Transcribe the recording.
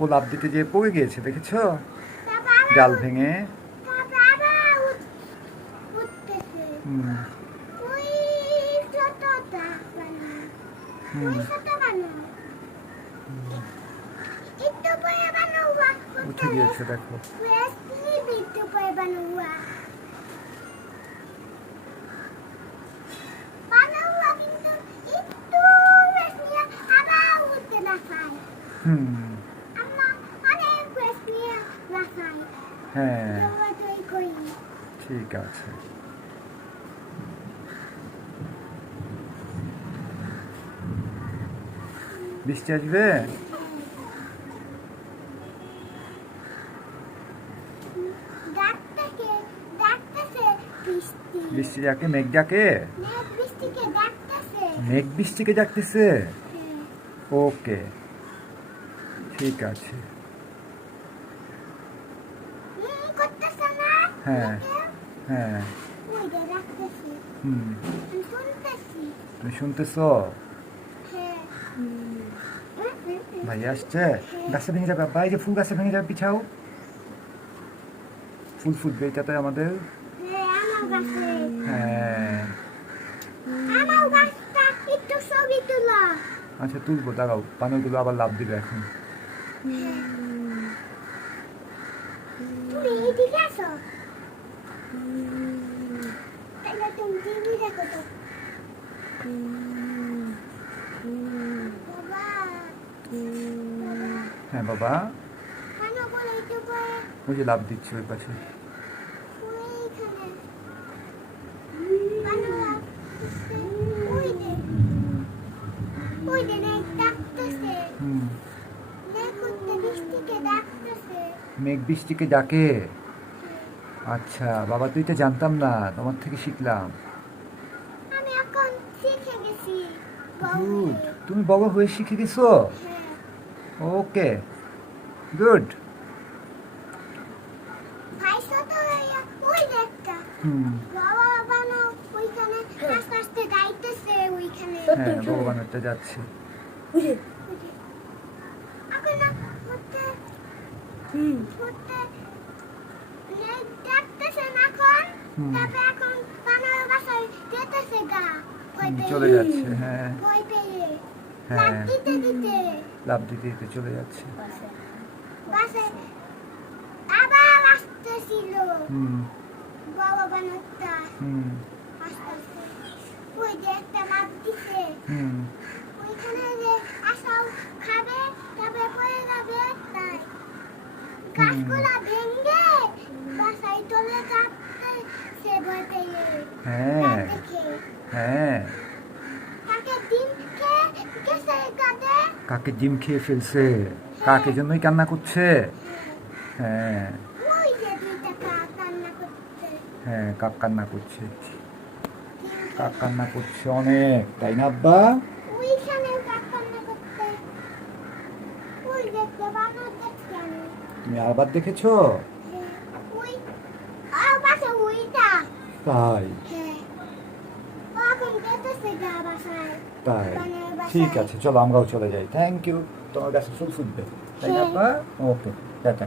ও লাফ দিতে যেয়ে পড়ে গিয়েছে, দেখেছো? ডাল ভেঙে। হুম হুম উঠে গিয়েছে, দেখো। হুম হ্যাঁ, ঠিক আছে। বৃষ্টি আসবে? বৃষ্টি ডাকে, মেঘ ডাকে। মেঘ বৃষ্টিকে ডাকতেছে। ওকে, ঠিক আছে। হ্যাঁ হ্যাঁ। হুম, তুমি শুনতেছো? ভাই আসছে। গাছে ভেঙে যাবে, বাইরে ফুল গাছে ভেঙে যাবে, পিছাও। ফুল ফুটবে এটাতে আমাদের। হ্যাঁ, আচ্ছা তুলবো, দাঁড়াও। বানরগুলো আবার লাফ দিবে এখন। হ্যাঁ বাবা, ওই যে লাফ দিচ্ছে ওই পাশে। হুম, মেঘ বৃষ্টিকে ডাকে। আচ্ছা বাবা, তুই তো জানতাম না, তোমার থেকে শিখলাম। গুড, তুমি বড় হয়ে শিখে গেছো। ওকে, গুড। হুম, হ্যাঁ ভগবানেরটা যাচ্ছে। চলে যাচ্ছে, হ্যাঁ হ্যাঁ, লাফ দিতে দিতে চলে যাচ্ছে। হুম হুম হুম হ্যাঁ হ্যাঁ। কাকে ডিম খেয়ে ফেলছে, কাকে জন্যই কান্না করছে। হ্যাঁ হ্যাঁ, কাক কান্না করছে, কাক কান্না করছে অনেক, তাই না আব্বা? তুমি আবার দেখেছো? তাই? তাই, ঠিক আছে, চলো আমরাও চলে যাই। থ্যাংক ইউ, তোমার কাছে ফুল ফুটবে, তাই না আব্বা? ওকে, টাটা।